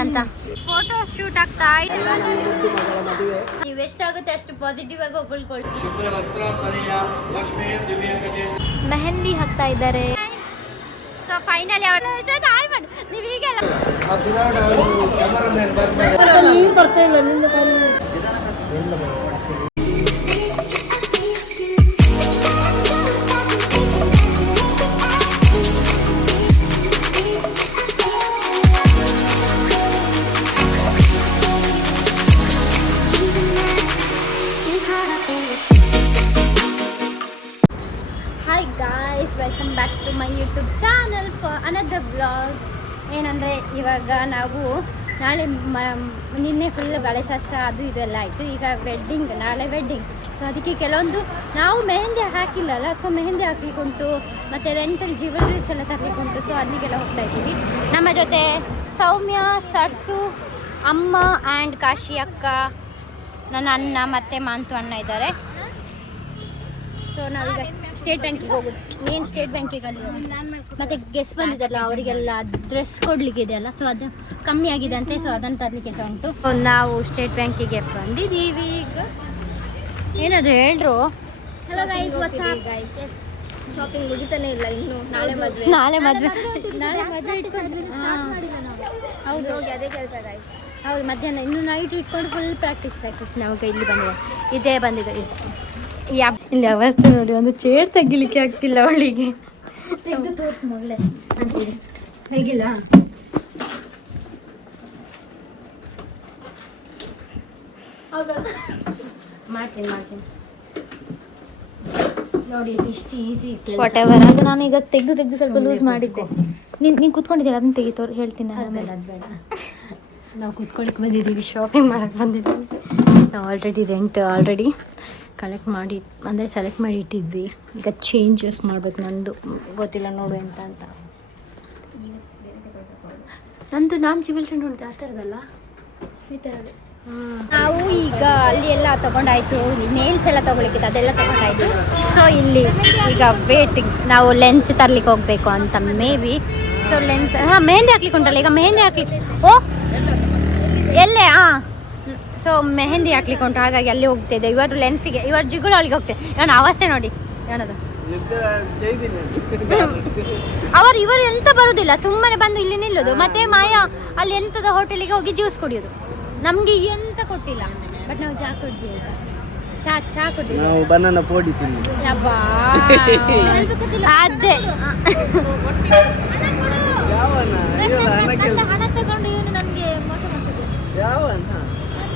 ಏನಂತ photo shoot ಆಗ್ತಾ ಇದೆ. ನೀವು ಎಷ್ಟಾಗುತ್ತೆ ಅಷ್ಟು ಪಾಸಿಟಿವ್ ಆಗಿ ಹೋಗ್ಕೊಳ್ಕೊಳ್ಳಿ. ಮೆಹಂದಿ ಹಾಕ್ತಾ ಇದ್ದಾರೆ. ಸೊ ಫೈನಲಿ ನೀವು ಹೀಗೆಲ್ಲ ಬರ್ತಾ ಇಲ್ಲ ನಿನ್ನ welcome back to my YouTube channel for another blog. ಏನಂದರೆ ಇವಾಗ ನಾವು ನಾಳೆ ನಿನ್ನೆ ಫುಲ್ ಬಳೆಶಾಸ್ತ್ರ ಅದು ಇದೆಲ್ಲ ಆಯಿತು. ಈಗ ವೆಡ್ಡಿಂಗ್, ನಾಳೆ ವೆಡ್ಡಿಂಗ್. ಸೊ ಅದಕ್ಕೆ ಕೆಲವೊಂದು ನಾವು ಮೆಹಂದಿ ಹಾಕಿಲ್ಲಲ್ಲ, ಸೊ ಮೆಹಂದಿ ಹಾಕ್ಲಿಕ್ಕುಂಟು, ಮತ್ತು ರೆಂಟಲ್ ಜ್ಯುವೆಲ್ರೀಸ್ ಎಲ್ಲ ತರಲಿಕ್ಕುಂಟು. ಸೊ ಅಲ್ಲಿಗೆಲ್ಲ ಹೋಗ್ತಾ ಇದ್ದೀವಿ. ನಮ್ಮ ಜೊತೆ ಸೌಮ್ಯ, ಸರ್ಸು, ಅಮ್ಮ ಆ್ಯಂಡ್ ಕಾಶಿ ಅಕ್ಕ, ನನ್ನ ಅಣ್ಣ ಮತ್ತು ಮಾಂತು ಅಣ್ಣ ಇದ್ದಾರೆ. ಸೊ ನಾವೀಗ ಸ್ಟೇಟ್ ಬ್ಯಾಂಕಿಗೆ ಹೋಗೋದು. ಮೇನ್ ಸ್ಟೇಟ್ ಬ್ಯಾಂಕಿಗೆ ಅಲ್ಲಿ ಹೋಗೋದು. ಮತ್ತು ಗೆಸ್ಟ್ ಬಂದಿದ್ದಲ್ಲ ಅವರಿಗೆಲ್ಲ ಡ್ರೆಸ್ ಕೊಡಲಿಕ್ಕೆ ಇದೆಯಲ್ಲ, ಸೊ ಅದು ಕಮ್ಮಿ ಆಗಿದೆ ಅಂತೆ. ಸೊ ಅದನ್ನು ತರಲಿಕ್ಕೆ ಸಹ ಉಂಟು. ನಾವು ಸ್ಟೇಟ್ ಬ್ಯಾಂಕಿಗೆ ಬಂದಿದ್ದೀವಿ. ಈಗ ಏನಾದರೂ ಹೇಳ್ರು. Hello guys, what's up guys? Shopping ಮುಗಿತಾನೆ ಇಲ್ಲ ಇನ್ನು. ನಾಳೆ ಮದುವೆ ಸ್ಟಾರ್ಟ್ ಮಾಡಿಲ್ಲ ನಾವು. ಹೌದು, ಹೋಗಿ ಅದೇ ಕೆಲಸ ಗೈಸ್. ಹೌದು, ಮಧ್ಯಾಹ್ನ ಇನ್ನು ನೈಟ್ ಇಟ್ಕೊಂಡು ಫುಲ್ ಪ್ರಾಕ್ಟೀಸ್ ನಾವು ಇಲ್ಲಿ ಬಂದಿದೆ. ಇದೇ ಬಂದಿದೆ ಇಲ್ಲಿ ಅವಸ್ಥೆ ನೋಡಿ. ಒಂದು ಚೇರ್ ತೆಗಿಲಿಕ್ಕೆ ಆಗ್ತಿಲ್ಲ ಅವಳಿಗೆ. ತೆಗೆದು ತೋರಿಸು ಮಗಳೇ ಅಂತೀರಿ. ಹೇಗಿಲ್ಲ ಮಾಡ್ತೀನಿ ನೋಡಿ. ಇಷ್ಟು ಈಸಿ ವಾಟೆವರ್. ಅದು ನಾನು ಈಗ ತೆಗೆದು ಸ್ವಲ್ಪ ಲೂಸ್ ಮಾಡಿದ್ದೆ. ನೀನು ಕೂತ್ಕೊಂಡಿದ್ದೀರ, ಅದನ್ನು ತೆಗಿತೋರು ಹೇಳ್ತೀನಿ ಆಮೇಲೆ. ಅದು ಬೇಡ, ನಾವು ಕೂತ್ಕೊಳ್ಳಿಕ್ಕೆ ಬಂದಿದ್ದೀವಿ, ಶಾಪಿಂಗ್ ಮಾಡೋಕ್ಕೆ ಬಂದಿದ್ದೀವಿ. ನಾವು ಆಲ್ರೆಡಿ ಕಲೆಕ್ಟ್ ಮಾಡಿ ಅಂದರೆ ಸೆಲೆಕ್ಟ್ ಮಾಡಿ ಇಟ್ಟಿದ್ವಿ. ಈಗ ಚೇಂಜಸ್ ಮಾಡಬೇಕು. ನಂದು ಗೊತ್ತಿಲ್ಲ, ನೋಡು ಎಂತ ಅಂತ. ನಾನು ಜ್ಯುವೆಲ್ರಿ ನೋಡಿದೆ ಆ ಥರದಲ್ಲ, ಈ ಥರದ್ದು. ನಾವು ಈಗ ಅಲ್ಲಿ ಎಲ್ಲ ತೊಗೊಂಡಾಯ್ತು. ನೇಲ್ಸ್ ಎಲ್ಲ ತೊಗೊಳಿಕ್ಕಿತ್ತು, ಅದೆಲ್ಲ ತೊಗೊಂಡಾಯ್ತು. ಸೊ ಇಲ್ಲಿ ಈಗ ವೇಟಿಂಗ್. ನಾವು ಲೆನ್ಸ್ ತರ್ಲಿಕ್ಕೆ ಹೋಗಬೇಕು ಅಂತ may be. So lens mehndi ಹಾಕ್ಲಿಕ್ಕೆ ಉಂಟಲ್ಲ, ಈಗ ಮೆಹಂದಿ ಹಾಕ್ಲಿಕ್ಕೆ. ಓ ಎಲ್ಲೇ ಸೊ ಮೆಹಂದಿ ಹಾಕ್ಲಿಕ್ಕೆ ಉಂಟು, ಹಾಗಾಗಿ ಅಲ್ಲಿ ಹೋಗ್ತಿದ್ದೆ. ಇವರು ಲೆನ್ಸಿಗೆ, ಇವರು ಜಿಗುಳು ಅಲ್ಲಿಗೆ ಹೋಗ್ತೇವೆ. ನಾನು ಅವಸ್ಥೆ ನೋಡಿ ಏನದು. ಇವರು ಎಂತ ಬರುದಿಲ್ಲ, ಸುಮ್ಮನೆ ಬಂದು ಇಲ್ಲಿ ನಿಲ್ಲೋದು. ಮತ್ತೆ ಮಾಯಾ ಅಲ್ಲಿ ಎಂತದ ಹೋಟೆಲಿಗೆ ಹೋಗಿ ಜ್ಯೂಸ್ ಕುಡಿಯೋದು. ನಮ್ಗೆ ಎಂತ ಕೊಟ್ಟಿಲ್ಲ, ಬಟ್ ನಾವು ಚಾ ಕುಡಿದ್ವಿ. ಆಯ್ತಾ, ಚಾ ಕುಡಿದ್ವಿ. ನಾವು ಬನಾನಾ ಪೋಡಿ ತಿಂದ್ವಿ. ಅದೇ ಹಣ ತಗೊಂಡು ಇವನು ನನಗೆ ಮೋಸ ಮಾಡ್ತಿದ್ದೆ.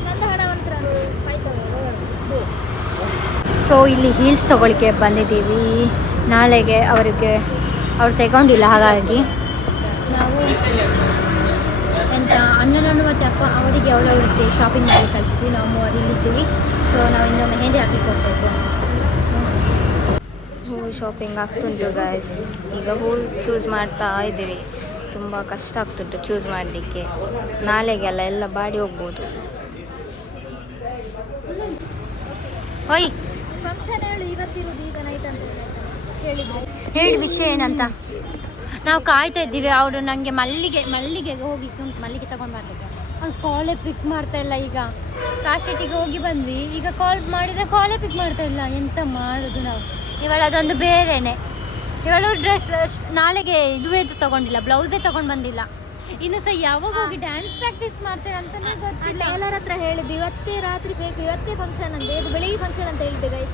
ನಂದು ಹಣವಂತರ ಸೊ ಇಲ್ಲಿ ಹೀಲ್ಸ್ ತೊಗೊಳಿಕ್ಕೆ ಬಂದಿದ್ದೀವಿ. ನಾಳೆಗೆ ಅವ್ರು ತಗೊಂಡಿಲ್ಲ, ಹಾಗಾಗಿ ನಾವು ಎಂತ ಅಣ್ಣನನ್ನು ಮತ್ತು ಅಪ್ಪ ಅವರಿಗೆ ಅವರವ್ರಿಗೆ ಶಾಪಿಂಗ್ ಮಾಡಿ ಕಲ್ತಿದ್ವಿ. ನಾವು ಮೂವರು ಇಲ್ಲಿದ್ದೀವಿ. ಸೊ ನಾವು ಇನ್ನು ಮೆಹಂದಿ ಹಾಕಲಿಕ್ಕೆ ಹೋಗ್ಬೇಕು. ಹೂ ಶಾಪಿಂಗ್ ಆಗ್ತುಂಟು ಗೈಸ್. ಈಗ ಹೂ ಚೂಸ್ ಮಾಡ್ತಾ ಇದ್ದೀವಿ. ತುಂಬ ಕಷ್ಟ ಆಗ್ತುಂಟು ಚೂಸ್ ಮಾಡಲಿಕ್ಕೆ. ನಾಳೆಗೆಲ್ಲ ಎಲ್ಲ ಬಾಡಿ ಹೋಗ್ಬೋದು. ಹೋಯ್ ಫಂಕ್ಷನ್ ಹೇಳು, ಇವತ್ತಿರೋದು ಈಗ ನೈಟ್ ಅಂತ ಹೇಳಿ ವಿಷಯ ಏನಂತ. ನಾವು ಕಾಯ್ತಾ ಇದ್ದೀವಿ. ಅವರು ನನಗೆ ಮಲ್ಲಿಗೆಗೆ ಹೋಗಿತ್ತು ಉಂಟು, ಮಲ್ಲಿಗೆ ತಗೊಂಡು ಬರಬೇಕು. ಅವ್ಳು ಕಾಲೇ ಪಿಕ್ ಮಾಡ್ತಾ ಇಲ್ಲ. ಈಗ ಕಾಶೆಟ್ಟಿಗೆ ಹೋಗಿ ಬಂದ್ವಿ. ಈಗ ಕಾಲ್ ಮಾಡಿದರೆ ಕಾಲೇ ಪಿಕ್ ಮಾಡ್ತಾ ಇಲ್ಲ. ಎಂತ ಮಾಡೋದು ನಾವು. ಇವಳು ಅದೊಂದು ಬೇರೆನೆ. ಇವಳು ಡ್ರೆಸ್ ನಾಳೆಗೆ ಇದುವೇ ತಗೊಂಡಿಲ್ಲ, ಬ್ಲೌಸೇ ತಗೊಂಡು ಬಂದಿಲ್ಲ. ಇನ್ನು ಸಹ ಯಾವಾಗ ಹೋಗಿ ಡ್ಯಾನ್ಸ್ ಪ್ರಾಕ್ಟೀಸ್ ಮಾಡ್ತೇವೆ ಅಂತಲೇ ಗೊತ್ತಿಲ್ಲ. ಎಲ್ಲರ ಹತ್ರ ಹೇಳಿದ್ದು ಇವತ್ತೇ ರಾತ್ರಿ ಬೇಕು, ಇವತ್ತೇ ಫಂಕ್ಷನ್ ಅಂತ. ಇದು ಬೆಳಿಗ್ಗೆ ಫಂಕ್ಷನ್ ಅಂತ ಹೇಳಿದ್ದೆ ಗೈಸ್.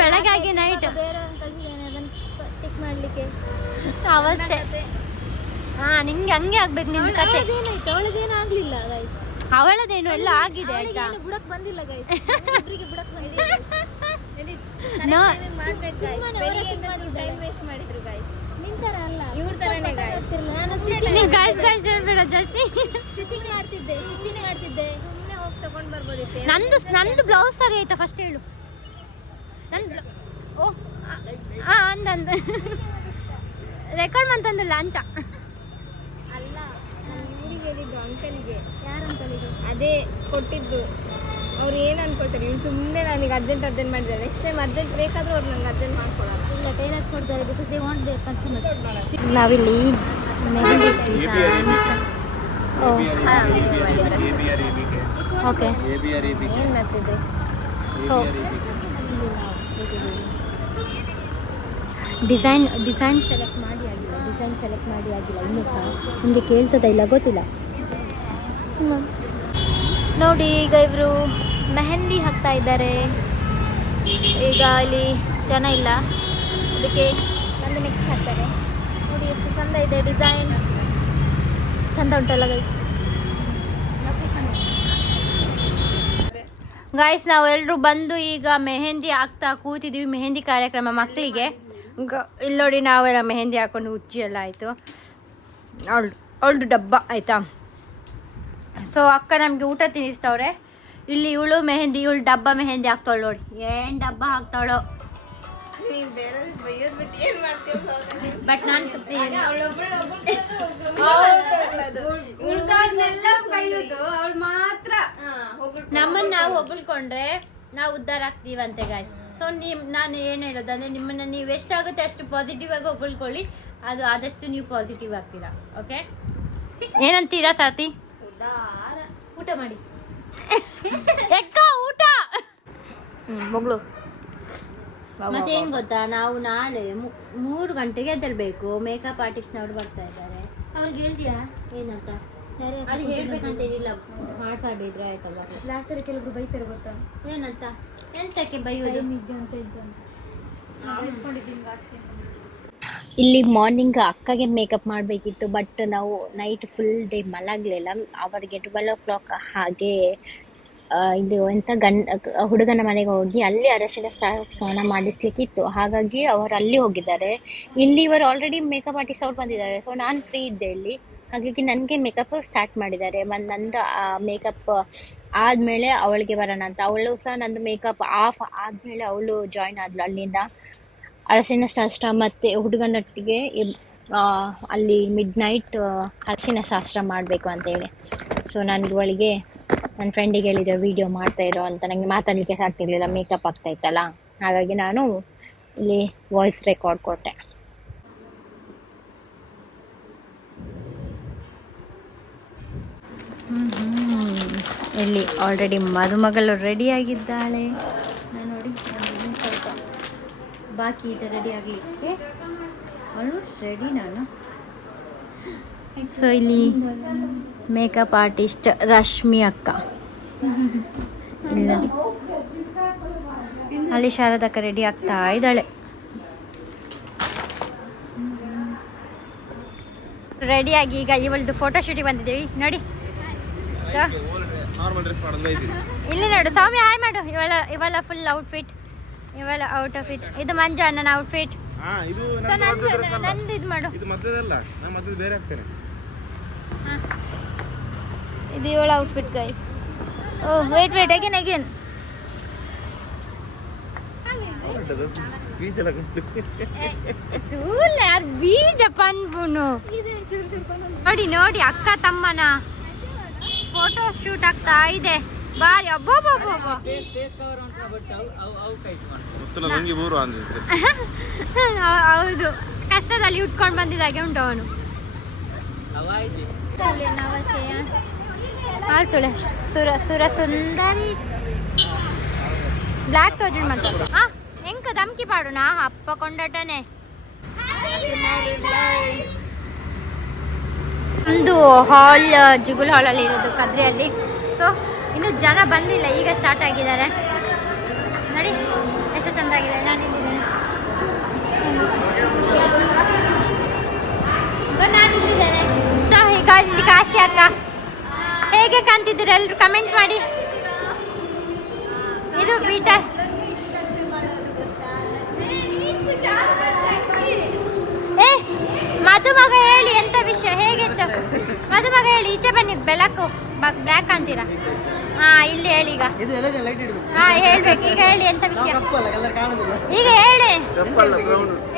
ಬೆಳಗಾಗಿ ನೈಟ್ ಬೇರೆ ಕಳಿಸಿದ್ದೇನೆ ಅದನ್ನು ಟಿಕ್ ಮಾಡಲಿಕ್ಕೆ. ಅವಸ್ಥೆ. ನಿಂಗೆ ಹಂಗೆ ಆಗ್ಬೇಕು ನಿನ್ನ ಕತೆ. ಏನಾಯ್ತು ಅವಳದೇನು ಆಗಲಿಲ್ಲ ಗೈಸ್. ಅವಳದೇನು ಎಲ್ಲ ಆಗಿದೆ ಆಯ್ತಾ. ಬುಡಕ್ ಬಂದಿಲ್ಲ ಗೈಸ್. ಇಬ್ಬರಿಗೆ ಬುಡಕ್ ಬಂದಿಲ್ಲ. ಟೈಮ್ ವೇಸ್ಟ್ ಮಾಡಿದ್ರು ಗೈಸ್. ನಿಂತರ ಅಲ್ಲ, ಇವ್ರ ತರನೇ ಗೈಸ್. ನಾನು ಸ್ಟಿಚಿಂಗ್ ಆಡ್ತಿದ್ದೆ. ಸುಮ್ಮನೆ ಹೋಗಿ ತಗೊಂಡು ಬರ್ಬೋದಿತ್ತು. ನಂದು ಬ್ಲೌಸ್ ಸರಿ ಆಯ್ತಾ ಫಸ್ಟ್ ಹೇಳು. ನಂದು ಓ ಅಂದಂದು ರೆಕಾರ್ಡ್ ಮಂತಂದು ಲಾಂಚ ಅಲ್ಲ, ನಾನು ಇವ್ರಿಗೆ ಹೇಳಿದ್ದು ಅಂಕಲಿಗೆ. ಯಾರ ಅಂಕಲಿಗೆ? ಅದೇ ಕೊಟ್ಟಿದ್ದು. ಅವ್ರು ಏನು ಅನ್ಕೊಳ್ತಾರೆ, ಇವ್ನು ಸುಮ್ಮನೆ ನನಗೆ ಅರ್ಜೆಂಟ್ ಮಾಡಿದ್ದಾರೆ. ನೆಕ್ಸ್ಟ್ ಟೈಮ್ ಅರ್ಜೆಂಟ್ ಬೇಕಾದರೂ ಅವ್ರು ನಂಗೆ ಅರ್ಜೆಂಟ್ ಮಾಡ್ಕೊಡಲ್ಲ. ಇಲ್ಲ, ಟೈಲರ್ಸ್ ಕೊಡ್ತಾರೆ, because they want there customers. ನಾವಿಲ್ಲಿ ಮೆಹಂದಿ ಓಕೆ ಏನು ಮಾಡ್ತಿದ್ದೆ ಸೊ ಡಿಸೈನ್ ಸೆಲೆಕ್ಟ್ ಮಾಡಿ ಆಗಿಲ್ಲ ಇನ್ನೂ ಸಹ ನಿಮಗೆ ಕೇಳ್ತದ ಇಲ್ಲ ಗೊತ್ತಿಲ್ಲ. ನೋಡಿ ಈಗ ಇವರು ಮೆಹಂದಿ ಹಾಕ್ತಾ ಇದ್ದಾರೆ. ಈಗ ಇಲ್ಲಿ ಜನ ಇಲ್ಲ, ಅದಕ್ಕೆ ನಂದು ನೆಕ್ಸ್ಟ್ ಹಾಕ್ತಾರೆ. ನೋಡಿ ಎಷ್ಟು ಚಂದ ಇದೆ ಡಿಸೈನ್, ಚಂದ ಉಂಟಲ್ಲ ಗೈಸ್. ಗೈಸ್ ನಾವು ಎಲ್ಲರೂ ಬಂದು ಈಗ ಮೆಹಂದಿ ಹಾಕ್ತಾ ಕೂತಿದ್ದೀವಿ. ಮೆಹಂದಿ ಕಾರ್ಯಕ್ರಮ ಮಕ್ಕಳಿಗೆ. ಇಲ್ಲಿ ನೋಡಿ ನಾವೆಲ್ಲ ಮೆಹಂದಿ ಹಾಕೊಂಡು ಹುಚ್ಚಿ ಎಲ್ಲ ಆಯಿತು. ಅವಳು ಡಬ್ಬ ಆಯಿತಾ. ಸೊ ಅಕ್ಕ ನಮಗೆ ಊಟ ತಿನ್ನಿಸ್ತವ್ರೆ. ಇಲ್ಲಿ ಇವಳು ಡಬ್ಬ ಮೆಹಂದಿ ಹಾಕ್ತಾವಳು ನೋಡಿ. ಏನು ಡಬ್ಬ ಹಾಕ್ತಾವಳು. ಬಟ್ ನಾನು ಮಾತ್ರ ನಮ್ಮನ್ನು ನಾವು ಹೊಗಳ್ಕೊಂಡ್ರೆ ನಾವು ಉದ್ಧಾರ ಆಗ್ತೀವಂತೆ ಗಾಯ್ಸ್. ಸೊ ನಾನು ಏನು ಹೇಳೋದು ಅಂದರೆ ನಿಮ್ಮನ್ನು ನೀವು ಎಷ್ಟಾಗುತ್ತೆ ಅಷ್ಟು ಪಾಸಿಟಿವ್ ಆಗಿ ಹೊಗಳ್ಕೊಳ್ಳಿ, ಅದು ಆದಷ್ಟು ನೀವು ಪಾಸಿಟಿವ್ ಆಗ್ತೀರಾ. ಓಕೆ ಏನಂತೀರಾ ಸಾತಿ? ಊಟ ಮಾಡಿ ಊಟ ಮಗಳು. ಮತ್ತೇನು ಗೊತ್ತಾ, ನಾವು ನಾಳೆ 3 ಗಂಟೆಗೆ ಎದ್ದೇಳಬೇಕು. ಮೇಕಪ್ ಆರ್ಟಿಸ್ಟ್ನವ್ರು ಬರ್ತಾ ಇದ್ದಾರೆ. ಅವ್ರಿಗೆ ಹೇಳ್ತೀಯಾ ಏನಂತ? ಸರಿ ಅದು ಹೇಳ್ಬೇಕಂತ ಏನಿಲ್ಲ, ಮಾತಾಡಿದ್ರೆ ಆಯ್ತಲ್ವ. ಲಾಸ್ಟಲ್ಲಿ ಕೆಲವರು ಬೈತಾರೆ ಗೊತ್ತಾ? ಏನಂತ? ಎಂತಕ್ಕೆ ಬೈಯೋದು? ಇಲ್ಲಿ ಮಾರ್ನಿಂಗ್ ಅಕ್ಕಗೆ ಮೇಕಪ್ ಮಾಡಬೇಕಿತ್ತು, ಬಟ್ ನಾವು ನೈಟ್ ಫುಲ್ ಡೇ ಮಲಗಲಿಲ್ಲ. ಅವರಿಗೆ 12 o'clock ಹಾಗೆ ಇದು ಎಂತ ಹುಡುಗನ ಮನೆಗೆ ಹೋಗಿ ಅಲ್ಲಿ ಅರಶಿನ ಸ್ನಾನ ಮಾಡಿಸ್ಲಿಕ್ಕಿತ್ತು. ಹಾಗಾಗಿ ಅವರು ಅಲ್ಲಿ ಹೋಗಿದ್ದಾರೆ. ಇಲ್ಲಿ ಇವರು ಆಲ್ರೆಡಿ ಮೇಕಪ್ ಆರ್ಟಿಸ್ಟ್ ಅವ್ರು ಬಂದಿದ್ದಾರೆ. ಸೊ ನಾನು ಫ್ರೀ ಇದ್ದೆ ಇಲ್ಲಿ, ಹಾಗಾಗಿ ನನಗೆ ಮೇಕಪ್ ಸ್ಟಾರ್ಟ್ ಮಾಡಿದ್ದಾರೆ. ನಂದು ಮೇಕಪ್ ಆದಮೇಲೆ ಅವಳಿಗೆ ಬರೋಣ ಅಂತ. ಅವಳು ಸಹ ನಂದು ಮೇಕಪ್ ಆಫ್ ಆದಮೇಲೆ ಅವಳು ಜಾಯ್ನ್ ಆದ್ಲು. ಅಲ್ಲಿಂದ ಅರಶಿನ ಶಾಸ್ತ್ರ ಮತ್ತು ಹುಡುಗನೊಟ್ಟಿಗೆ ಅಲ್ಲಿ ಮಿಡ್ನೈಟ್ ಅರಶಿನ ಶಾಸ್ತ್ರ ಮಾಡಬೇಕು ಅಂತೇಳಿ. ಸೊ ನನಗೆ ಅವಳಿಗೆ ನನ್ನ ಫ್ರೆಂಡಿಗೆ ಹೇಳಿದೆ ವೀಡಿಯೋ ಮಾಡ್ತಾ ಇರೋ ಅಂತ. ನನಗೆ ಮಾತಾಡಲಿಕ್ಕೆ ಸಾಕ್ತಿರ್ಲಿಲ್ಲ, ಮೇಕಪ್ ಆಗ್ತಾ ಇತ್ತಲ್ಲ. ಹಾಗಾಗಿ ನಾನು ಇಲ್ಲಿ ವಾಯ್ಸ್ ರೆಕಾರ್ಡ್ ಕೊಟ್ಟೆ. ಇಲ್ಲಿ ಆಲ್ರೆಡಿ ಮದುಮಗಳು ರೆಡಿಯಾಗಿದ್ದಾಳೆ. ನಾನು ನೋಡಿ ಸ್ವಲ್ಪ ಬಾಕಿ ಇದೆ ರೆಡಿ ಆಗಲಿಕ್ಕೆ. ಆಲ್ಮೋಸ್ಟ್ ರೆಡಿ ನಾನು. ಸೊ ಇಲ್ಲಿ ಮೇಕಪ್ ಆರ್ಟಿಸ್ಟ್ ರಶ್ಮಿ ಅಕ್ಕ ಇಲ್ಲ, ಅಲ್ಲಿ ಶಾರದಕ್ಕ ರೆಡಿ ಆಗ್ತಾ ಇದ್ದಾಳೆ. ರೆಡಿಯಾಗಿ ಈಗ ಇವಳದು ಫೋಟೋ ಶೂಟಿಗೆ ಬಂದಿದ್ದೀವಿ ನೋಡಿ. ಇಲ್ಲಿ ನೋಡು ಸೌಮ್ಯ, ಹಾಯ್ ಮಾಡು. ಇವಳ ಫುಲ್ ಔಟ್ಫಿಟ್, ಇವಳ ಔಟ್ಫಿಟ್. ಇದು ಮಂಜು ಅಣ್ಣನ ಔಟ್ಫಿಟ್. ನಂದು ಇದು ಮಾಡು. ಇದು ಇವಳ ಔಟ್ಫಿಟ್ ಗೈಸ್. ಓ ವೇಟ್ ಅಗೇನ್ ಬೀಜ ಪನ್ಬುನು ನೋಡಿ ಅಕ್ಕ ತಮ್ಮನ ಫೋಟೋ ಶೂಟ್ ಆಗ್ತಾ ಇದೆ. ಬಾರಿ ಹೌದು, ಕಷ್ಟದಲ್ಲಿ ಉಟ್ಕೊಂಡು ಬಂದಿದ್ದಾಗೆ ಉಂಟು ಅವನು. ಆಳ್ತುಳೆ ಸುರ ಸುಂದರಿ ಬ್ಲ್ಯಾಕ್ ತೋಜನ್ ಮಾಡ್ತಾರೆ. ಎಂಕ ದಮ್ಕಿ ಪಾಡುನಾ ಅಪ್ಪ ಕೊಂಡಟನೆ. ನಮ್ಮದು ಹಾಲ್ ಜಿಗುಲ್ ಹಾಲಲ್ಲಿ ಇರೋದು, ಕದ್ರಿಯಲ್ಲಿ. ಸೊ ಇನ್ನೂ ಜನ ಬಂದಿಲ್ಲ, ಈಗ ಸ್ಟಾರ್ಟ್ ಆಗಿದ್ದಾರೆ ನೋಡಿ ಎಷ್ಟು ಚೆಂದಾಗಿದೆ. ನಾನು ಇಲ್ಲಿದ್ದೇನೆ. ಸೊ ಈಗ ಇಲ್ಲಿ ಕಾಶಿ ಅಕ್ಕ ಹೇಗೆ ಕಾಣ್ತಿದ್ದೀರ ಎಲ್ಲರೂ ಕಮೆಂಟ್ ಮಾಡಿ. ಇದು ಬೀಟ ಮದುಮಗ ಹೇಳಿ ಎಂತ ವಿಷಯ, ಹೇಗಿತ್ತು ಮದುಮಗ ಹೇಳಿ. ಈಚೆ ಬನ್ನಿ, ಬೆಳಕು ಬ್ಲ್ಯಾಕ್ ಅಂತೀರಾ? ಇಲ್ಲಿ ಹೇಳಿ ಈಗ. ಹೇಳ್ಬೇಕು ಈಗ, ಹೇಳಿ ಎಂತ ವಿಷಯ ಈಗ, ಹೇಳಿ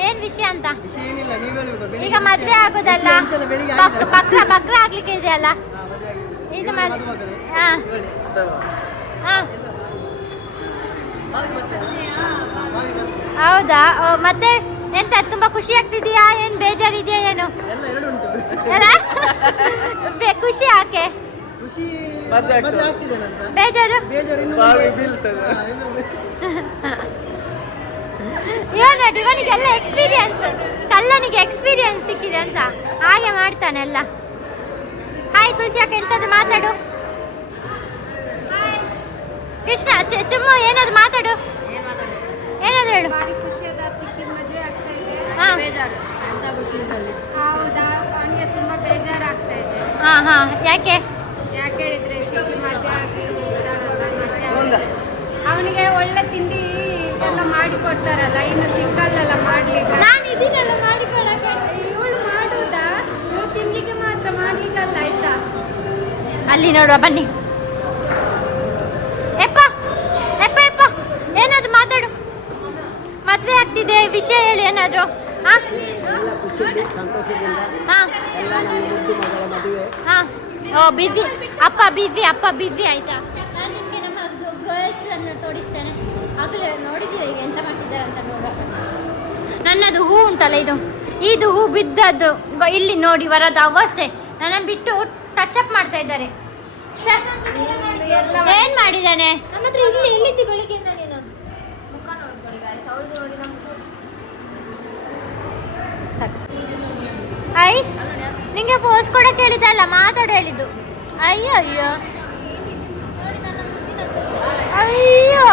ಏನ್ ವಿಷಯ ಅಂತ. ಈಗ ಮದ್ವೆ ಆಗೋದಲ್ಲ, ಬಕ್ರ ಆಗ್ಲಿಕ್ಕೆ ಇದೆಯಲ್ಲ ಈಗ. ಹೌದಾ? ಮತ್ತೆ ಎಂತ ತುಂಬಾ ಖುಷಿ ಆಗ್ತಿದೆಯಾ, ಏನ್ ಬೇಜಾರಿದೆಯಾ ಏನು? ಖುಷಿ ಯಾಕೆ? ಖುಷಿ ಮದ್ವೆ ಮದುವೆ ಆಗ್ತಿದೆ ನಂತ ಬೇಜಾರು ಬೇಜಾರು ಇನ್ನು ಬಾವಿ ಮುಂದೆ- ಬೀಳ್ತದೆ. ಹಾ, ಇನ್ನು ಮುಂದೆ. ಇವನಿಗೆಲ್ಲ ಎಕ್ಸ್ಪೀರಿಯನ್ಸ್, ಕಲ್ಲನಿಗೆ ಎಕ್ಸ್ಪೀರಿಯನ್ಸ್ ಸಿಕ್ಕಿದೆ ಅಂತ ಹಾಗೆ ಮಾಡ್ತಾನೆಲ್ಲ. ಹಾಯ್ ತುಳಸಿ ಅಕ್ಕ, ಎಂತದ್ದು ಮಾತಾಡು. ಕೃಷ್ಣ ಚುಮ್ಮು ಏನಾದ್ರು ಮಾತಾಡು, ಏನಾದ್ರು ಹೇಳು. ಭಾರಿ ಖುಷಿಯಾದ ಚಿಕ್ಕದ ಮದುವೆ ಆಗ್ತಾ ಇದೆ. ಹಾ ಅಂತ ಖುಷಿ ಹೌದಾ, ಅವನಿಗೆ ತುಂಬಾ ಬೇಜಾರಾಗ್ತಾ ಇದೆ. ಹಾ ಹಾ ಯಾಕೆ? ಯಾಕೆ ಹೇಳಿದ್ರೆ ಚಿಕ್ಕಿ ಮದುವೆ ಆಗಿ ಹೋಗ್ತಾಳಲ್ಲ, ಮತ್ತೆ ಅವನಿಗೆ ಒಳ್ಳೆ ತಿಂಡಿ ಎಲ್ಲ ಮಾಡಿ ಕೊಡ್ತಾರಲ್ಲ, ಇನ್ನು ಸಿಕ್ಕಲ್ಲ ಮಾಡ್ಲಿಕ್ಕೆ. ನಾನು ಇದನ್ನೆಲ್ಲ ಮಾಡಿಕೊಡಕ್ಕೆ. ಇವಳು ಮಾಡುವುದಾ? ಇವಳು ತಿನ್ಲಿಕ್ಕೆ ಮಾತ್ರ, ಮಾಡ್ಲಿಕ್ಕಲ್ಲ ಆಯ್ತಾ. ಅಲ್ಲಿ ನೋಡುವ ಬನ್ನಿ. ಎಪ್ಪ ಎಪ್ಪ ಎಪ್ಪ ಏನಾದ್ರು ಮಾತಾಡು. ಮದ್ವೆ ಆಗ್ತಿದೆ ವಿಷಯ ಹೇಳಿ ಏನಾದ್ರು. ಹಾ ಎಲ್ಲ ಖುಷಿಯಲ್ಲಿ ಸಂತೋಷದಿಂದ ಹಾ ಎಲ್ಲ ನನ್ನ ಮುದ್ದು ಮಗಳ ಮದುವೆ. ಹಾ ಓ ಬಿಜಿ ಅಪ್ಪ ಬಿಜಿ ಆಯ್ತಾ? ನಾನು ನಿಮಗೆ ನಮ್ಮ ಗರ್ಲ್ಸ್ ಅನ್ನು ತೋರಿಸ್ತೇನೆ. ಆಗಲೇ ನೋಡಿದ್ದೀರಾ ಈಗ ಎಂತ ಮಾಡ್ತಿದ್ದಾರೆ ಅಂತ ನೋಡುವ. ನನ್ನದು ಹೂ ಉಂಟಲ್ಲ, ಇದು ಹೂ ಬಿದ್ದದ್ದು ಇಲ್ಲಿ ನೋಡಿ, ವರದ ಅಗಷ್ಟೇ ನನ್ನನ್ನು ಬಿಟ್ಟು ಟಚ್ ಅಪ್ ಮಾಡ್ತಾ ಇದ್ದಾರೆ. ಏನ್ ಮಾಡಿದ್ದಾನೆ? ನಮ್ಮ ಹತ್ರ ಎಲ್ಲಿದ್ದು ಬೆಳಿಗ್ಗೆಯಿಂದ ನೀನು ಮುಖ ನೋಡ್ಕೊಳ್ಳಿ ಗಾಯ್ಸ್, ಅವ್ರದ್ದು ನೋಡಿ ನಮ್ಮ ಐ ನಿಂಗೆ ಪೋಸ್ ಕೊಡಕ್ಕೆ ಹೇಳಿದ್ದಲ್ಲ, ಮಾತಾಡು ಹೇಳಿದ್ದು. ಅಯ್ಯೋ ಅಯ್ಯೋ ಅಯ್ಯೋ,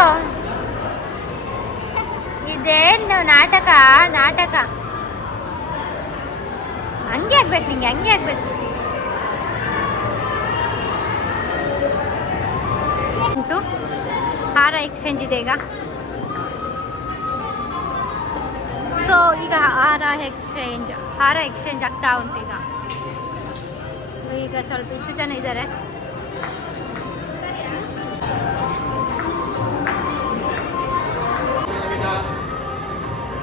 ಇದೇನು ನಾಟಕ ಹಂಗೆ ಆಗ್ಬೇಕು ನಿಂಗೆ, ಹಂಗೆ ಆಗ್ಬೇಕು. ಉಂಟು ಹಾರ ಎಕ್ಸ್ಚೇಂಜ್ ಇದೆ ಈಗ. ಸೊ ಈಗ ಹಾರ ಎಕ್ಸ್ಚೇಂಜ್ ಆಗ್ತಾ ಉಂಟು ಈಗ ಸ್ವಲ್ಪ ಇಷ್ಟು ಜನ ಇದ್ದಾರೆ.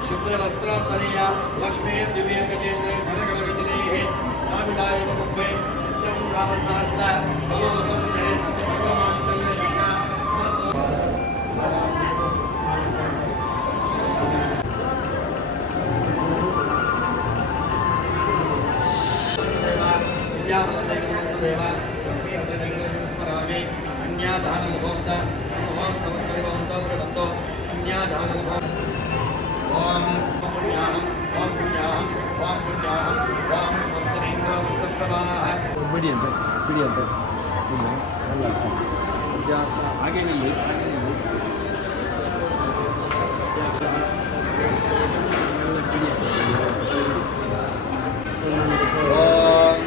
ಶುಕ್ರವಸ್ತ್ರಾಂತನೆಯ ಲಕ್ಷ್ಮೀ ದಿವ್ಯಕಚೇಂದ್ರ ಧನಗಳಗಜನೇಹಿ ಸ್ನಾಮಿದಾಯ ಮುಖೆ ನಿತ್ಯಂ ರಾಮನಾಸ್ತ ಭಗವತಂತೆ ಭಗವಂತಂತೆ ದೇವ ಲಕ್ಷ್ಮೀ ಸ್ಮರಾಮಿ ಅನ್ಯಾಧಾನ ಮುಹೂರ್ತ ಸುಮುಹೂರ್ತವಂತೋ ಅನ್ಯಾಧಾನ ಮುಹೂರ್ತ. ಓಂ ಪುಣ್ಯಾಹಂ ಓಂ ಪುಣ್ಯಾಹಂ ಓಂ ಪುಣ್ಯಾಹಂ ಓಂ ಸ್ವಸ್ತಿರೇಂದ್ರ ವೃತ್ತಶ್ರವಾಹ. ಬಿಡಿ ಅಂತ ಇಲ್ಲ ಅಲ್ಲ ಜಾಸ್ತಿ ಹಾಗೆ ನಿಲ್ಲಿ ಓಂ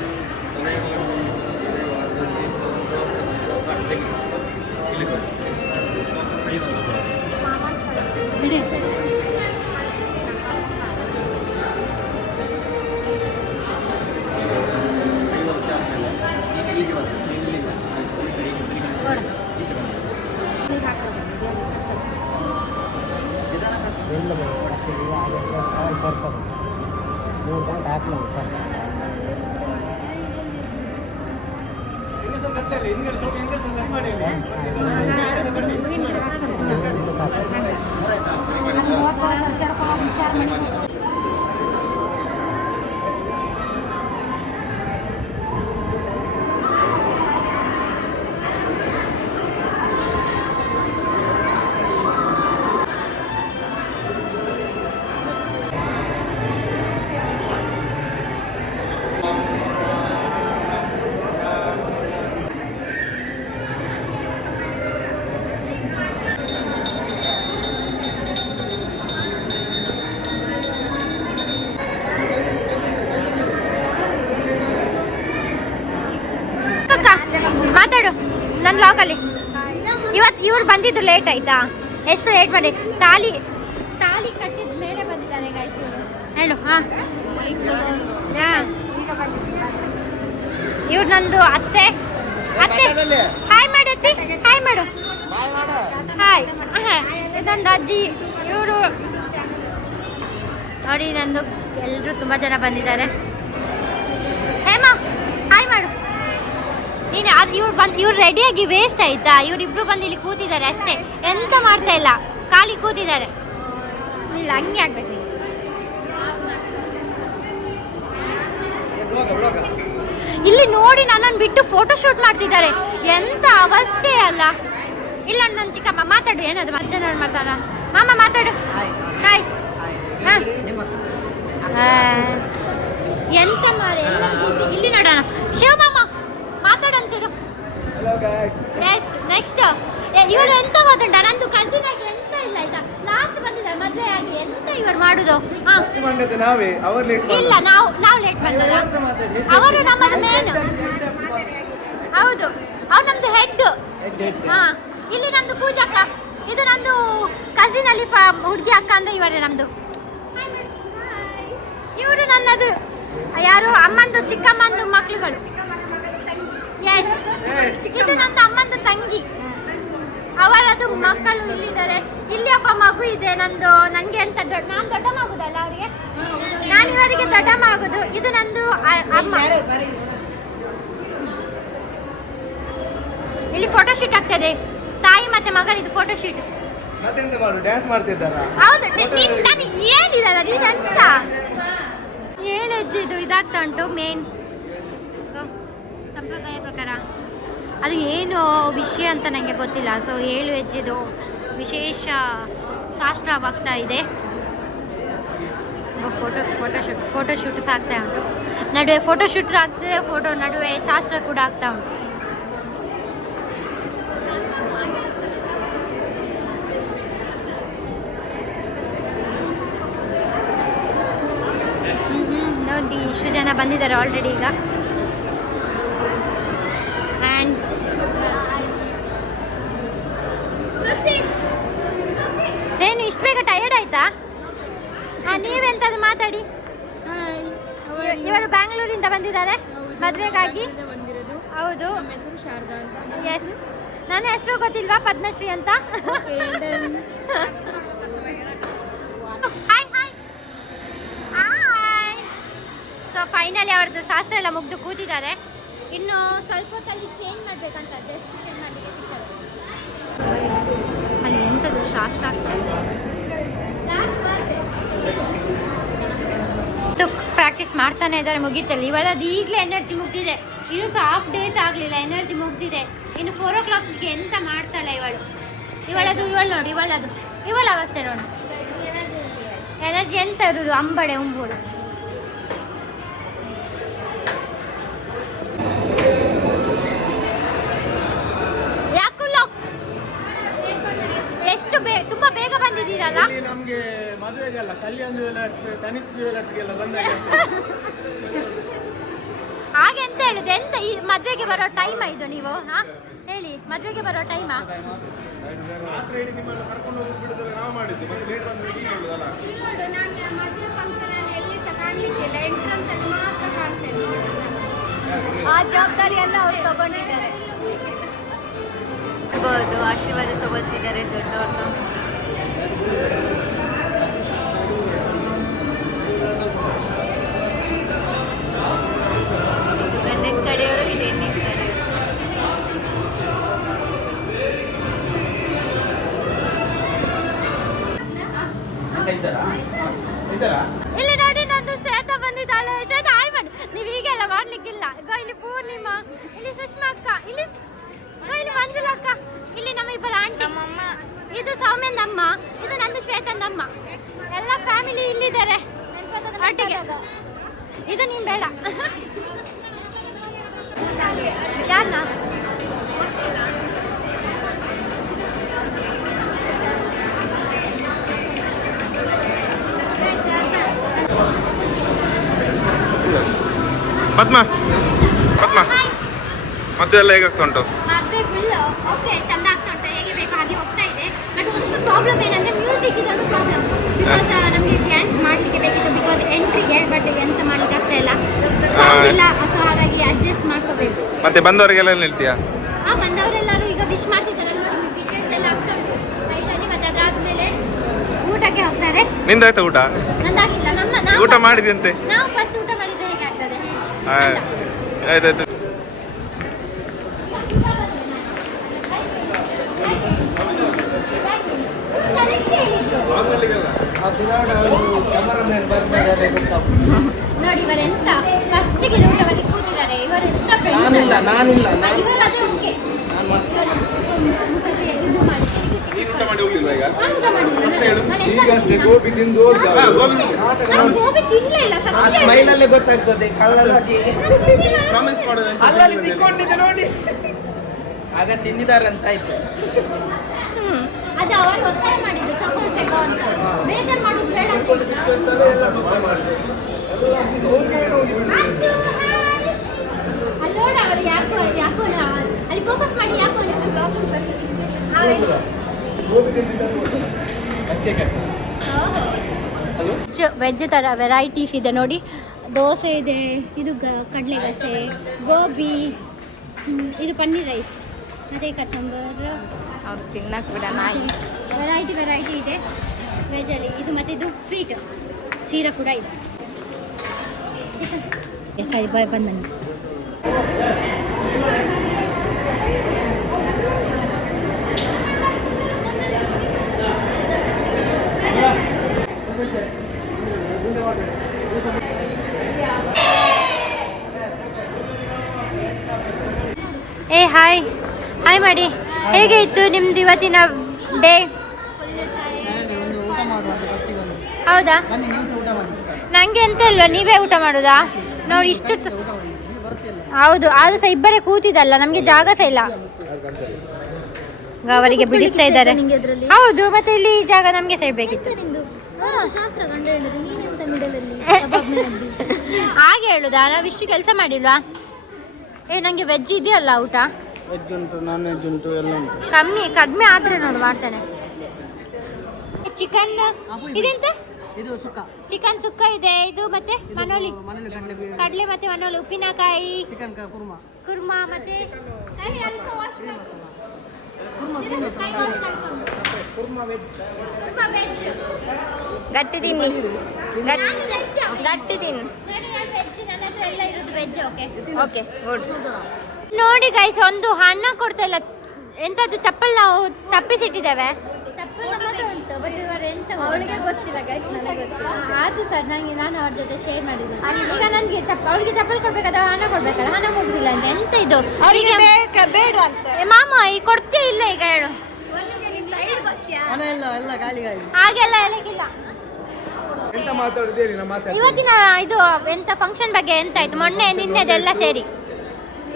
ಮಾತಾಡು ನನ್ನ ಲಾಗಲ್ಲಿ. ಇವತ್ತು ಇವ್ರು ಬಂದಿದ್ದು ಲೇಟ್ ಆಯ್ತಾ? ಎಷ್ಟು ಲೇಟ್ ಮಾಡಿ ತಾಲಿ ಕಟ್ಟಿದ ಮೇಲೆ ಬಂದಿದ್ದಾರೆ ಗಾಯ್ಸ್ ಇವರು. ಹೇಳು. ಹಾಂ ಇವ್ರು ನಂದು ಅತ್ತೆ ಹಾಯ್ ಮಾಡು ಅತ್ತಿ, ಹಾಯ್ ಮಾಡು. ಹಾಯ್ ಇದೊಂದು ಅಜ್ಜಿ ಇವರು ನೋಡಿ. ನಂದು ಎಲ್ಲರೂ ತುಂಬ ಜನ ಬಂದಿದ್ದಾರೆ. ಹೇಮಾ ಹಾಯ್ ಮಾಡು ನೀನು. ಅದು ಇವ್ರು ರೆಡಿಯಾಗಿ ವೇಸ್ಟ್ ಆಯ್ತಾ? ಇವರಿಬ್ರು ಬಂದು ಇಲ್ಲಿ ಕೂತಿದ್ದಾರೆ ಅಷ್ಟೇ, ಎಂತ ಮಾಡ್ತಾ ಇಲ್ಲ, ಖಾಲಿ ಕೂತಿದ್ದಾರೆ. ಇಲ್ಲ ಹಂಗೆ ಆಗ್ಬೇಕು ನೀನು. ಇಲ್ಲಿ ನೋಡಿ ನನ್ನನ್ನು ಬಿಟ್ಟು ಫೋಟೋ ಶೂಟ್ ಮಾಡ್ತಿದ್ದಾರೆ. ಎಂತ ಅವಸ್ಥೆ ಅಲ್ಲ. ಇಲ್ಲ ನನ್ನ ಚಿಕ್ಕಮ್ಮ ಮಾತಾಡು, ಏನಾದ್ರು ಅಜ್ಜನವ್ರು ಮಾತಾಡ. ಮಾಮ ಮಾತಾಡು. ಹಾಯ್. ಎಂತ ಮಾಡಿ ಎಲ್ಲ ಇಲ್ಲಿ ನೋಡೋಣ. ಶಿವಮಾಮ ಮಾತಾಡಂಚರು. ಎಸ್ ನೆಕ್ಸ್ಟ್ ಇವರು ಎಂತ ಗೊತ್ತುಂಟ, ನಂದು ಕಸಿನ್ ಆಗಿ ಎಂತ ಇಲ್ಲ ಆಯ್ತಾ, ಲಾಸ್ಟ್ ಬಂದಿದ್ದಾರೆ ಮದುವೆ ಆಗಿ. ಎಂತ ಇವರು ಮಾಡುದು? ಇಲ್ಲ ನಾವು ಲೇಟ್ ಬಂದದ್ದು. ಅವರು ನಮ್ಮದು ಮೇನ್. ಹೌದು, ಅವ್ರು ನಮ್ದು ಹೆಡ್. ಹಾ, ಇಲ್ಲಿ ನಮ್ದು ಪೂಜಾಕ್ಕ, ಇದು ನಂದು ಕಸಿನ್ ಅಲ್ಲಿ ಹುಡುಗಿ ಅಕ್ಕ ಅಂದ್ರೆ ಇವರೇ ನಮ್ದು. ಇವರು ನನ್ನದು ಯಾರು ಅಮ್ಮಂದು ಚಿಕ್ಕಮ್ಮಂದು ಮಕ್ಳುಗಳು. ಎಸ್, ಇದು ನಂದು ಅಮ್ಮಂದು ತಂಗಿ, ಅವರದು ಮಕ್ಕಳು ಇಲ್ಲಿದ್ದಾರೆ. ಇಲ್ಲಿ ಒಬ್ಬ ಮಗು ಇದೆ ನಂದು. ನನಗೆ ಎಂತ ನಾನು ದೊಡ್ಡ ಮಗುದಲ್ಲ ಅವರಿಗೆ, ನಾನು ಇವರಿಗೆ ದೊಡ್ಡ ಮಗುದು. ಇದು ನಂದು ಅಮ್ಮ. ಇಲ್ಲಿ ಫೋಟೋ ಶೂಟ್ ಆಗ್ತದೆ, ತಾಯಿ ಮತ್ತೆ ಮಗಳಿದು ಫೋಟೋ ಶೂಟ್. ಹೌದು, ನಾನು ಹೇಳಿದಲ್ಲ ನೀನೆಂತ 7 ಹೆಜ್ಜೆ ಇದು ಇದಾಗ್ತಾ ಉಂಟು. ಮೇನ್ ಸಂಪ್ರದಾಯ ಪ್ರಕಾರ ಅದು ಏನು ವಿಷಯ ಅಂತ ನನಗೆ ಗೊತ್ತಿಲ್ಲ. ಸೊ 7 ಹೆಜ್ಜೆದು ವಿಶೇಷ ಶಾಸ್ತ್ರವಾಗ್ತಾ ಇದೆ. ಫೋಟೋ ಶೂಟ್ ಆಗ್ತಾ ಉಂಟು. ನಡುವೆ ಫೋಟೋ ಶೂಟ್ ಆಗ್ತದೆ, ಫೋಟೋ ನಡುವೆ ಶಾಸ್ತ್ರ ಕೂಡ ಆಗ್ತಾ ಉಂಟು. ನೋಡಿ ಇಷ್ಟು ಜನ ಬಂದಿದ್ದಾರೆ ಆಲ್ರೆಡಿ ಈಗ. ಆ್ಯಂಡ್ ಏನು ಇಷ್ಟು ಬೇಗ ಟಯರ್ಡ್ ಆಯ್ತಾ? ನೀವೆಂತಾದ್ರು ಮಾತಾಡಿ. ಇವರು ಬ್ಯಾಂಗ್ಳೂರಿಂದ ಬಂದಿದ್ದಾರೆ ಮದುವೆಗಾಗಿ. ಹೌದು, ಎಸ್. ನನ್ನ ಹೆಸರು ಗೊತ್ತಿಲ್ವಾ? ಪದ್ಮಶ್ರೀ ಅಂತ. Hi hi hi. So finally ಅವ್ರದ್ದು ಶಾಸ್ತ್ರ ಎಲ್ಲ ಮುಗಿದು ಕೂತಿದ್ದಾರೆ. ಇನ್ನು ಸ್ವಲ್ಪ ಹೊತ್ತಲ್ಲಿ ಚೇಂಜ್ ಮಾಡಬೇಕಂತ, ಡ್ರೆಸ್ ಚೇಂಜ್ ಮಾಡಲಿಕ್ಕೆ ಸಿಗ್ತದೆ. ಅಲ್ಲಿ ಎಂಥದ್ದು ಶಾಸ್ತ್ರ ಆಗ್ತದೆ. ಪ್ರಾಕ್ಟೀಸ್ ಮಾಡ್ತಾನೆ ಇದ್ದಾರೆ, ಮುಗೀತಲ್ಲ. ಇವಳದು ಈಗಲೇ ಎನರ್ಜಿ ಮುಗಿದಿದೆ. ಇನ್ನೂ ಹಾಫ್ ಡೇಸ್ ಆಗಲಿಲ್ಲ, ಎನರ್ಜಿ ಮುಗಿದಿದೆ. ಇನ್ನು 4 o'clockಗೆ ಎಂತ ಮಾಡ್ತಾಳೆ ಇವಳು. ಇವಳು ನೋಡಿ, ಇವಳ ಅವಸ್ಥೆ ನೋಡಿ. ಎನರ್ಜಿ ಎಂತ ಇರೋದು, ಅಂಬಡೆ ಉಂಬುಳು. ಎಷ್ಟು ತುಂಬಾ ಬೇಗ ಬಂದಿದ್ದೀರಲ್ಲ. ನಮಗೆ ಮದುವೆಗೆಲ್ಲ ಕಲ್ಯಾಣ ಜ್ಯುವೆಲರ್ಸ್, ತನಿಷ್ ಜ್ಯುವೆಲರ್ಸ್ಗೆಲ್ಲ ಬಂದಾಗ ಹಾಗೆ ಎಂತ ಹೇಳುದು? ಎಂತ ಈ ಮದುವೆಗೆ ಬರೋ ಟೈಮಾ ಇದು? ನೀವು ಹೇಳಿ, ಮದುವೆಗೆ ಬರೋ ಟೈಮಾ? ಮದುವೆ ಫಂಕ್ಷನ್ ಅಲ್ಲಿ ಎಲ್ಲಿ ಸಹ ಕಾಣ್ಲಿಕ್ಕಿಲ್ಲ, ಎಂಟ್ರನ್ಸ್ ಅಲ್ಲಿ ಮಾತ್ರ ಕಾಣ್ತೇನೆ. ಆ ಜವಾಬ್ದಾರಿ ಎಲ್ಲ ಅವ್ರು ತಗೊಂಡಿದ್ದಾರೆ. ಆಶೀರ್ವಾದ ತಗೊಳ್ತಿದ್ದಾರೆ ದೊಡ್ಡವ್ರದ್ದು. ಗಂಡನ ಕಡೆಯವರು, ಇದು ಹೆಣ್ಣಿನ ಕಡೆಯವರು. ಇಲ್ಲಿ ನೋಡಿ, ನಂದು ಶ್ವೇತಾ ಬಂದಿದ್ದಾಳೆ. ಶ್ವೇತಾ ಹಾಯ್ ಮಾಡಿ. ನೀವು ಹೀಗೆಲ್ಲ ಮಾಡ್ಲಿಕ್ಕಿಲ್ಲ. ಇಲ್ಲಿ ಪೂರ್ಣಿಮಾ, ಇಲ್ಲಿ ಸುಷ್ಮಾ ಅಕ್ಕ, ಇಲ್ಲಿ ಮಂಜುಳಾ ಅಕ್ಕ, ಇಲ್ಲಿ ನಮ್ಮ ಇಬ್ಬರ ಆಂಟಿ. ಇದು ಸೌಮ್ಯಂದ ಅಮ್ಮ, ಇದು ನಂದು ಶ್ವೇತಂದ ಅಮ್ಮ. ಎಲ್ಲ ಫ್ಯಾಮಿಲಿ ಇಲ್ಲಿದ್ದಾರೆ ಒಟ್ಟಿಗೆ. ಇದು ನೀನು ಬೇಡ. ಯಾರನ್ನ ಪದ್ಮ ಮದುವೆ ಎಲ್ಲ ಹೇಗಾಗ್ತಾ ಉಂಟು? ಮದುವೆ ಫುಲ್ ಓಕೆ, ಚಂದ ಆಗ್ತಾ ಉಂಟು, ಹೇಗೆ ಬೇಕು ಹಾಗೆ ಹೋಗ್ತಾ ಇದೆ. ಬಟ್ ಒಂದು ಪ್ರಾಬ್ಲಮ್ ಏನಂದ್ರೆ ಮ್ಯೂಸಿಕ್ ಇದೊಂದು ಪ್ರಾಬ್ಲಮ್. ಬಿಕಾಸ್ ನಮಗೆ ಡ್ಯಾನ್ಸ್ ಮಾಡಲಿಕ್ಕೆ ಬೇಕಿತ್ತು, ಬಿಕಾಸ್ ಎಂಟ್ರಿಗೆ. ಬಟ್ ಎಂತ ಮಾಡ್ಲಿಕ್ಕೆ ಆಗ್ತಾ ಇಲ್ಲ, ಸಾಂಗ್ ಇಲ್ಲ. ಸೊ ಹಾಗಾಗಿ ಅಡ್ಜಸ್ಟ್ ಮಾಡ್ಕೋಬೇಕು. ಮತ್ತೆ ಬಂದವರಿಗೆಲ್ಲ ಹೇಳ್ತೀಯಾ? ಬಂದವರೆಲ್ಲರೂ ಈಗ ವಿಶ್ ಮಾಡ್ತಿದ್ದಾರೆ. ವಿಶೇಷ ಎಲ್ಲ ಆಗ್ತಾ ಉಂಟು ಬೈಟಲ್ಲಿ. ಮತ್ತೆ ಅದಾದ್ಮೇಲೆ ಊಟಕ್ಕೆ ಹೋಗ್ತಾರೆ. ನಿಂದಾಯ್ತಾ ಊಟ? ನಂದಾಗಿಲ್ಲ. ಊಟ ಮಾಡಿದ್ಯಂತೆ? ನಾವು ಫಸ್ಟ್ ಊಟ ಮಾಡಿದ್ರೆ ಹೇಗೆ ಆಗ್ತದೆ? ಆಯ್ತಾಯ್ತು. ನೋಡಿ ಇವರೆಂತ ಫಸ್ಟಿಗೆ ಊಟ ಮಾಡಿ ಕೂತಿದ್ದಾರೆ. ಇವರು ನಾನಿಲ್ಲ ನಾನಿಲ್ಲ ಇವಾಗ ಅದೇ ಓಕೆ ಊಟ ಮಾಡಿ ಹೋಗ್ಲಿಲ್ವಾ ಈಗ ಈಗಷ್ಟೇ ಗೋಬಿ ತಿಂದು ಹೋದ ಗೋಬಿ ತಿನ್ಲೇ ಇಲ್ಲ ಆ ಸ್ಮೈಲಲ್ಲೇ ಗೊತ್ತಾಗ್ತದೆ ಕಳ್ಳರಾಗಿ ಪ್ರಾಮಿಸ್ ಮಾಡೋದು ಅಲ್ಲಲ್ಲಿ ಸಿಕ್ಕೊಂಡಿದ್ದೆ ನೋಡಿ ಆಗ ತಿಂದಿದಾರಂತ ಆಯ್ತು. ಅದು ಅವರು ಒತ್ತಾಯ ಮಾಡಿದ್ದು ತಗೊಳ್ಬೇಕು ಅಂತ ಬೇಜಾರು ಮಾಡೋದು ಬೇಡ ಅಲ್ಲೋಡ ಅವ್ರು ಯಾಕೋ ಅಲ್ಲಿ ಫೋಕಸ್ ಮಾಡಿ ಯಾಕೋ ವೆಜ್ ಥರ ವೆರೈಟೀಸ್ ಇದೆ ನೋಡಿ. ದೋಸೆ ಇದೆ, ಇದು ಕಡಲೆಗಸೆ, ಗೋಬಿ, ಇದು ಪನ್ನೀರ್ ರೈಸ್, ಅದೇ ಕಚಂಬರ್, ಅವ್ರು ತಿನ್ನಕ್ ಬಿಡ ನಾಯಿ. ವೆರೈಟಿ ಇದೆ ವೆಜ್ಜಲ್ಲಿ. ಇದು ಮತ್ತು ಇದು ಸ್ವೀಟ್ ಸೀರಾ ಕೂಡ ಇದೆ. ಸರಿ ಬಂದು ಹಾಯ್ ಮಾಡಿ. ಹೇಗೆ ಇತ್ತು ನಿಮ್ದು ಇವತ್ತಿನ ಡೇ? ಹೌದಾ? ನನಗೆ ಎಂತ ಇಲ್ವಾ, ನೀವೇ ಊಟ ಮಾಡೋದಾ? ನೋಡಿ ಇಷ್ಟು ಹೌದು, ಆದ್ರೂ ಸಹ ಇಬ್ಬರೇ ಕೂತಿದ್ದಲ್ಲ, ನಮಗೆ ಜಾಗ ಸಹ ಇಲ್ಲ. ಅವರಿಗೆ ಬಿಡಿಸ್ತಾ ಇದ್ದಾರೆ. ಹೌದು, ಮತ್ತೆ ಇಲ್ಲಿ ಜಾಗ ನಮಗೆ ಸಹ ಬೇಕಿತ್ತು. ಹಾಗೆ ಹೇಳುದಾ? ನಾವು ಇಷ್ಟು ಕೆಲಸ ಮಾಡಿಲ್ವಾ? ನಂಗೆ ವೆಜ್ ಇದೆಯಲ್ಲ ಊಟ, ವೆಜ್ ಉಂಟು, ನಾನ್ ವೆಜ್ ಉಂಟು, ಎಲ್ಲ ಉಂಟು. ಕಡಿಮೆ ಆದ್ರೆ ನೋಡು ಮಾಡ್ತೇನೆ. ಚಿಕನ್ ಇದೆಂತ? ಇದು ಸುಕ್ಕ, ಚಿಕನ್ ಸುಕ್ಕ ಇದೆ. ಇದು ಮತ್ತೆ ಮನೋಲಿ ಕಡಲೆ ಮತ್ತೆ ಮನೋಲಿ, ಉಪ್ಪಿನಕಾಯಿ, ಚಿಕನ್ ಕುರ್ಮಾ ಮತ್ತೆ ಗಟ್ಟಿ ತಿನ್ನಿ, ಗಟ್ಟಿ ತಿನ್ನು. ಓಕೆ ನೋಡಿ ಗೈಸ್, ಒಂದು ಹಣ ಕೊಡ್ತಾ ಇಲ್ಲ. ಎಂತದ್ದು ಚಪ್ಪಲ್ ನಾವು ತಪ್ಪಿಸಿಟ್ಟಿದ್ದೇವೆ. ಅವಳಿಗೆ ಗೊತ್ತಿಲ್ಲ ಗೈಸ್, ನನಗೆ ಗೊತ್ತಿಲ್ಲ. ಆದ್ರೂ ಸರ್ ನಾನು ಅವ್ರ ಜೊತೆ ಶೇರ್ ಮಾಡಿದ್ದೆ. ಈಗ ನನಗೆ ಅವಳಿಗೆ ಚಪ್ಪಲ್ ಕೊಡ್ಬೇಕಾದ್ರೆ ಹಣ ಕೊಡ್ಬೇಕಲ್ಲ, ಹಣ ಕೊಡುದಿಲ್ಲ ಅಂತ. ಎಂತ ಇದು ಬೇಡ ಅಂತ ಮಾಮ, ಈಗ ಕೊಡ್ತೇ ಇಲ್ಲ. ಈಗ ಹೇಳು, ಹಣ ಎಲ್ಲ ಗಾಳಿ ಹಾಗೆಲ್ಲ ಹೇಳಕ್ಕಿಲ್ಲ. ಎಂತ ಮಾತಾಡುದೇರಿ ನಾ ಮಾತಾಡ್ತೀನಿ. ಇವತ್ತಿನ ಇದು ಎಂತ ಫಂಕ್ಷನ್ ಬಗ್ಗೆ ಎಂತ ಆಯ್ತು? ಮೊನ್ನೆ ನಿನ್ನೆದೆಲ್ಲ ಸೇರಿ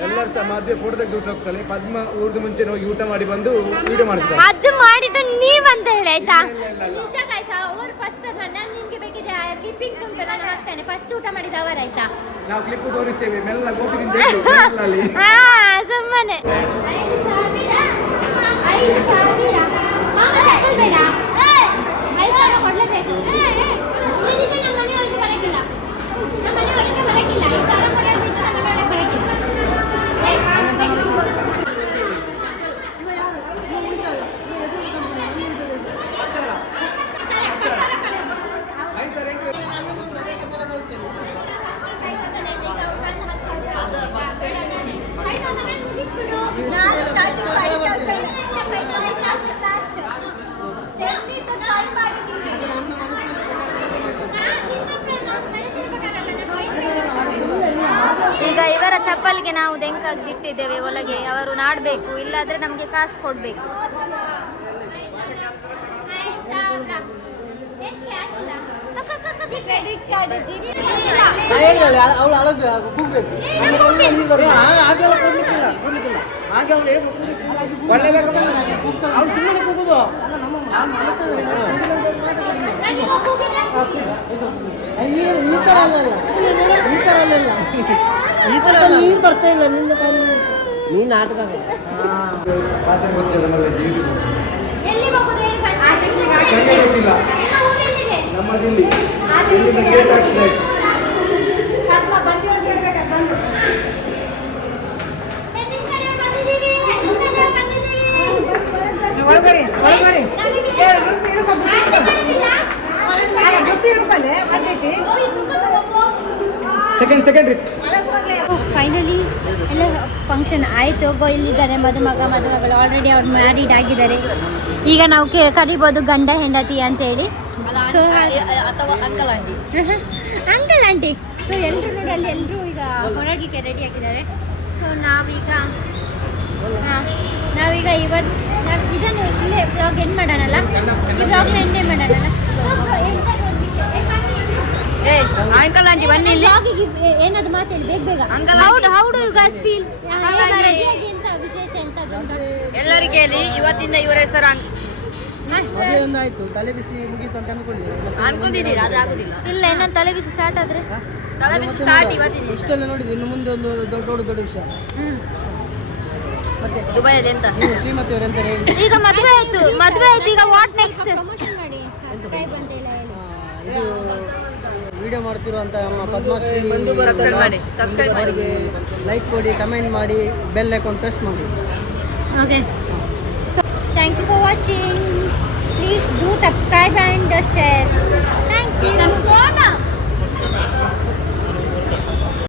ಎಲ್ಲರೂ ಸಹ ಮದುವೆ ಫೋಟೋ ತೆಗೆದು ಊಟ ಹೋಗ್ತಾರೆ. ಪದ್ಮ ಊರ್ದು ಮುಂಚೆ ಹೋಗಿ ಊಟ ಮಾಡಿ ಬಂದು ವಿಡಿಯೋ ಮಾಡ್ತಾರೆ. ಅದು ಮಾಡಿದ್ದು ನೀವಂತ ಹೇಳಿ ಆಯ್ತಾ? ನಿಜ ಗೈಸ್, ಅವರು ಫಸ್ಟ್ ನಾನು ನಿಮ್ಗೆ ಬೇಕಿದ್ರೆ ಕ್ಲಿಪ್ಪಿಂಗ್ಸ್ ಉಂಟು, ನಾನು ಹಾಕ್ತೇನೆ. ಫಸ್ಟ್ ಊಟ ಮಾಡಿದ ಅವರಾಯ್ತಾ? ನಾವು ಕ್ಲಿಪ್ ತೋರಿಸ್ತೇವೆ. ಮೆಲ್ಲ ಗೋಪಿಗಿಂತ ಅಲ್ಲಿ ಸುಮ್ಮನೆ 5,000 ಮಾಮ ಚಪ್ಪಲ್ ಬೇಡ, 5,000 ಕೊಡ್ಲೇಬೇಕು. ಇಲ್ಲಿದೆ ನಮ್ಮ ಮನೆ ಒಳಗೆ ಬರಕ್ಕಿಲ್ಲ, ನಮ್ಮ ಮನೆ ಒಳಗೆ ಬರಕ್ಕಿಲ್ಲ. 5,000 ಕೊಡೋದ್ಬಿಟ್ಟು ನಮ್ಮ ಮನೆ ಒಳಗೆ ಬರಕ್ಕಿಲ್ಲ. ಈಗ ಇವರ ಚಪ್ಪಲ್ಗೆ ನಾವು ದೆಂಕಾಗಿ ಇಟ್ಟಿದ್ದೇವೆ ಒಳಗೆ. ಅವರು ನಾಡಬೇಕು, ಇಲ್ಲಾದ್ರೆ ನಮಗೆ ಕಾಸು ಕೊಡಬೇಕು. ಕ್ರೆಡಿಟ್ ಕಾರ್ಡ್ ಅವಳು ಅಳಬೇಕು, ಕೂಗ್ಬೇಕು. ಹಾಗೆಲ್ಲ ಕೊಡ್ಲಿಕ್ಕಿಲ್ಲ, ಹಾಗೆ ಅವಳು ಏನು ಅವಳು ಸುಮ್ಮನೆ ಕೂಗುದು. ಈ ಥರ ಅಲ್ಲ, ಈ ಥರ ಅಲ್ಲ, ಈ ಥರ ಅಲ್ಲ. ನೀನು ಬರ್ತಾ ಇಲ್ಲ, ನಿನ್ನ ನೀನು ನಾಟಕ. ಎಲ್ಲಿಗೆ ಹೋಗೋದು ಹೇಳಿ ಫಸ್ಟ್? ನಮ್ಮದಿಲ್ಲಿ ಸೆಕೆಂಡ್ ಫೈನಲಿ ಎಲ್ಲ ಫಂಕ್ಷನ್ ಆಯಿತು. ಇಲ್ಲಿದ್ದಾರೆ ಮದುಮಗ ಮದುಮಗಳು, ಆಲ್ರೆಡಿ ಅವ್ರು ಮ್ಯಾರಿಡ್ ಆಗಿದ್ದಾರೆ. ಈಗ ನಾವು ಕಲಿಬೋದು ಗಂಡ ಹೆಂಡತಿ ಅಂತೇಳಿ. ಅಥವಾ uncle aunty. Uncle aunty. So ಎಲ್ಲರೂ ನೋಡಿ, ಅಲ್ಲಿ ಎಲ್ಲರೂ ಈಗ ಹೊರಡಲಿಕ್ಕೆ ರೆಡಿ ಆಗಿದ್ದಾರೆ. ಸೊ ನಾವೀಗ ಇವತ್ತು ಇದನ್ನು ಇಲ್ಲೇ ಬ್ಲಾಗ್ ಎಂಡ್ ಮಾಡೋಣಲ್ಲ, ಈ ಬ್ಲಾಗ್ನ ಎಂಡೇ ಮಾಡೋಣಲ್ಲ. ಬ್ಲಾಗಿಗೆ ಏನಾದ್ರು ಮಾತಾಡಿ ಬೇಗ ಬೇಗ. How do you guys feel? ಎಂತ ವಿಶೇಷ ಎಂತ ಎಲ್ಲರಿಗೆ ಹೇಳಿ ಇವತ್ತಿಂದ ಇವರ ಹೆಸರು ಮದುವೆ ಒಂದಾಯ್ತು, ತಲೆ ಬಿಸಿ ಮುಗೀತು ಅಂತ ಅನ್ಕೊಳ್ಳಿ. ಅನ್ಕೊಂಡಿದ್ದೀರಾ? ಅದು ಆಗುದಿಲ್ಲ. ಇಲ್ಲ ಇನ್ನೊಂದು ತಲೆ ಬಿಸಿ ಸ್ಟಾರ್ಟ್ ಆದ್ರೆ ಇಷ್ಟೆಲ್ಲ ನೋಡಿದ್ವಿ, ಇನ್ನು ಮುಂದೆ ಒಂದು ದೊಡ್ಡ ವಿಷಯ. ಮತ್ತೆ ದುಬೈಯಲ್ಲಿ ಎಂತ ನೀವು ಶ್ರೀಮತಿಯವರು ಎಂತ ಹೇಳಿ? ಈಗ ಮದುವೆ ಆಯ್ತು ಈಗ ವಾಟ್ ನೆಕ್ಸ್ಟ್? ಪ್ರಮೋಷನ್ ಮಾಡಿ, ಸಬ್ಸ್ಕ್ರೈಬ್ ಅಂತ ಹೇಳಿ. ಇದು ವಿಡಿಯೋ ಮಾಡ್ತಿರುವಂತ ನಮ್ಮ ಪದ್ಮಶ್ರೀ ಅವರಿಗೆ ಲೈಕ್ ಕೊಡಿ, ಕಮೆಂಟ್ ಮಾಡಿ, ಬೆಲ್ ಐಕಾನ್ ಪ್ರೆಸ್ ಮಾಡಿ. Okay. So, thank you for watching. Please do subscribe and share.